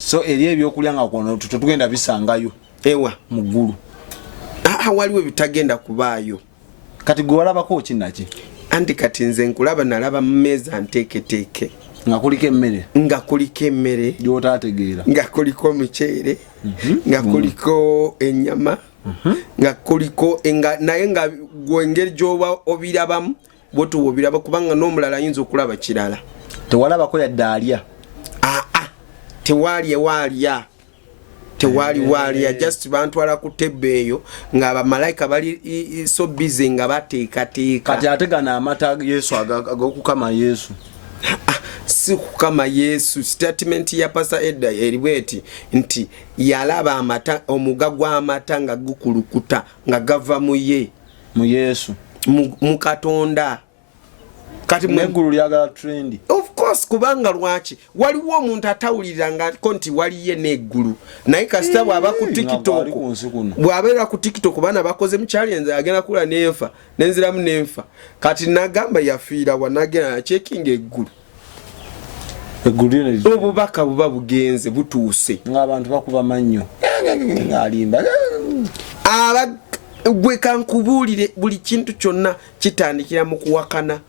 So eriye byokulya nga kono tutugenda bisangayo ewa mugulu waliwo bitagenda kubaayo kati gwe walabako kinaki anti kati nze nkulaba nalaba mu meeza nteeketeeke nga kuliko emmere gy'otaategeera nga kuliko omuceere nga kuliko ennyama nga kuliko naye nga gwengeri gy'oba obirabamu bwotuwa obiraba kubanga n'omulala ayinza okulaba kirala tewalabako yadde alya tewali walya just bantwala ku tebbe eyo nga abamalayika bali so busy nga bateekateeka kati ategana amata Yesu ag'okukama Yesu si kukama Yesu. Statement ya Pastor Edda eribweti nti yalaba amata omuga gw'amata nga gukulukuta nga gava mu Yesu mu Katonda kati mwegulu lyagala trend of course kubanga lwaki waliwo omuntu atawulira nga konti waliye n'eggulu naye kasita bw'aba ku TikTok bw'abeera ku TikTok bana bakoze mu challenge agenda kula nenfa nenziramu nenfa kati nagamba yafiira wanagenda checking eggulu obubaka buba bugenze butuuse ng'abantu bakuba mannyo ng'alimba gwe kankubuulire buli kintu kyonna kitandikira mu kuwakana.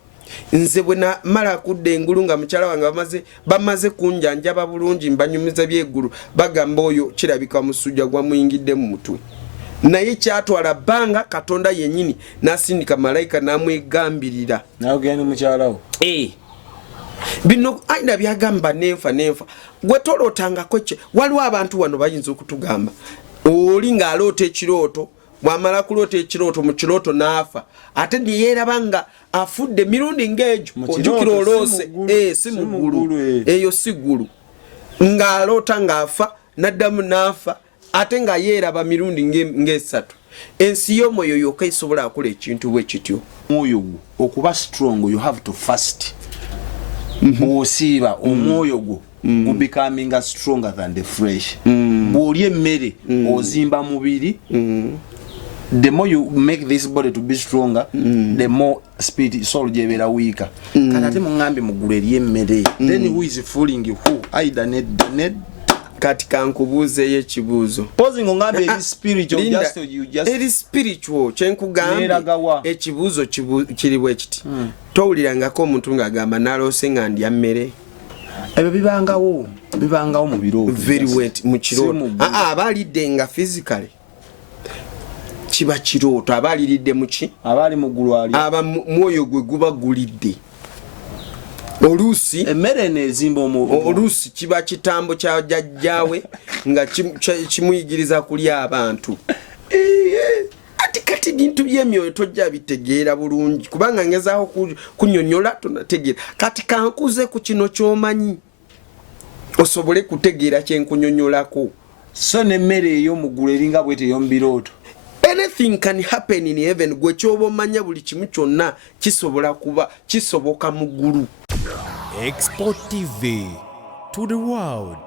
Nze bwe namala kudda engulu nga mukyala wange bamaze kunjanjaba bulungi mbanyumiza by'eggulu bagamba oyo kirabika musujja gwamuyingidde mu mutwe naye kyatwala bbanga Katonda yennyini n'asindika malayika n'amwegambirira n'agenda mukyalawo bino aina byagamba nenfa gwe tolootangako kye waliwo abantu wano bayinza okutugamba oli ng'aloota ekirooto bw'amala kuloota ekirooto mu kirooto n'afa ate neyeeraba nga afudde mirundi ng'egyo ojjukira oloose si muggulu eyo si ggulu ng'aloota ng'afa n'addamu n'afa ate nga yeeraba mirundi ng'esatu ensi y'omwoyo yokka esobola akola ekintu bwe kityo omwoyo gwo okuba strong you have to fast bw'osiiba omwoyo gwo becoming stronger than the flesh bw'olya emmere ozimba mubiri the more you make this body to be stronger the more spirit soul jebera weaker kakati mungambe mugulu eri emmere then who is fooling who either need kati kankubuuze ekibuuzo posing ngambe eri spiritual just eri spiritual kyenkugambe ekibuuzo kiri bwe kiti towulirangako omuntu ng'agamba naloose nga ndya mmere ebyo bibangawo mu birooto very wet mu kirooto abaalidde nga physically kiba kirooto abaaliridde muki abaali muggulu ali mwoyo gwe guba gulidde oluusi emmere neezimba oluusi kiba kitambo kya jjajjaawe nga kimuyigiriza kulya abantu ati kati bintu by'emyoyo tojja bitegeera bulungi kubanga ngezaaho kunyonyola tonategeera kati kankuze ku kino ky'omanyi osobole kutegeera kyenkunyonyolako so n'emmere ey'omuggulu eringa bwete ey'omu birooto anything can happen in heaven gwe kyoba omanya buli kimu kyonna kisoboka mu ggulu. Export TV to the world.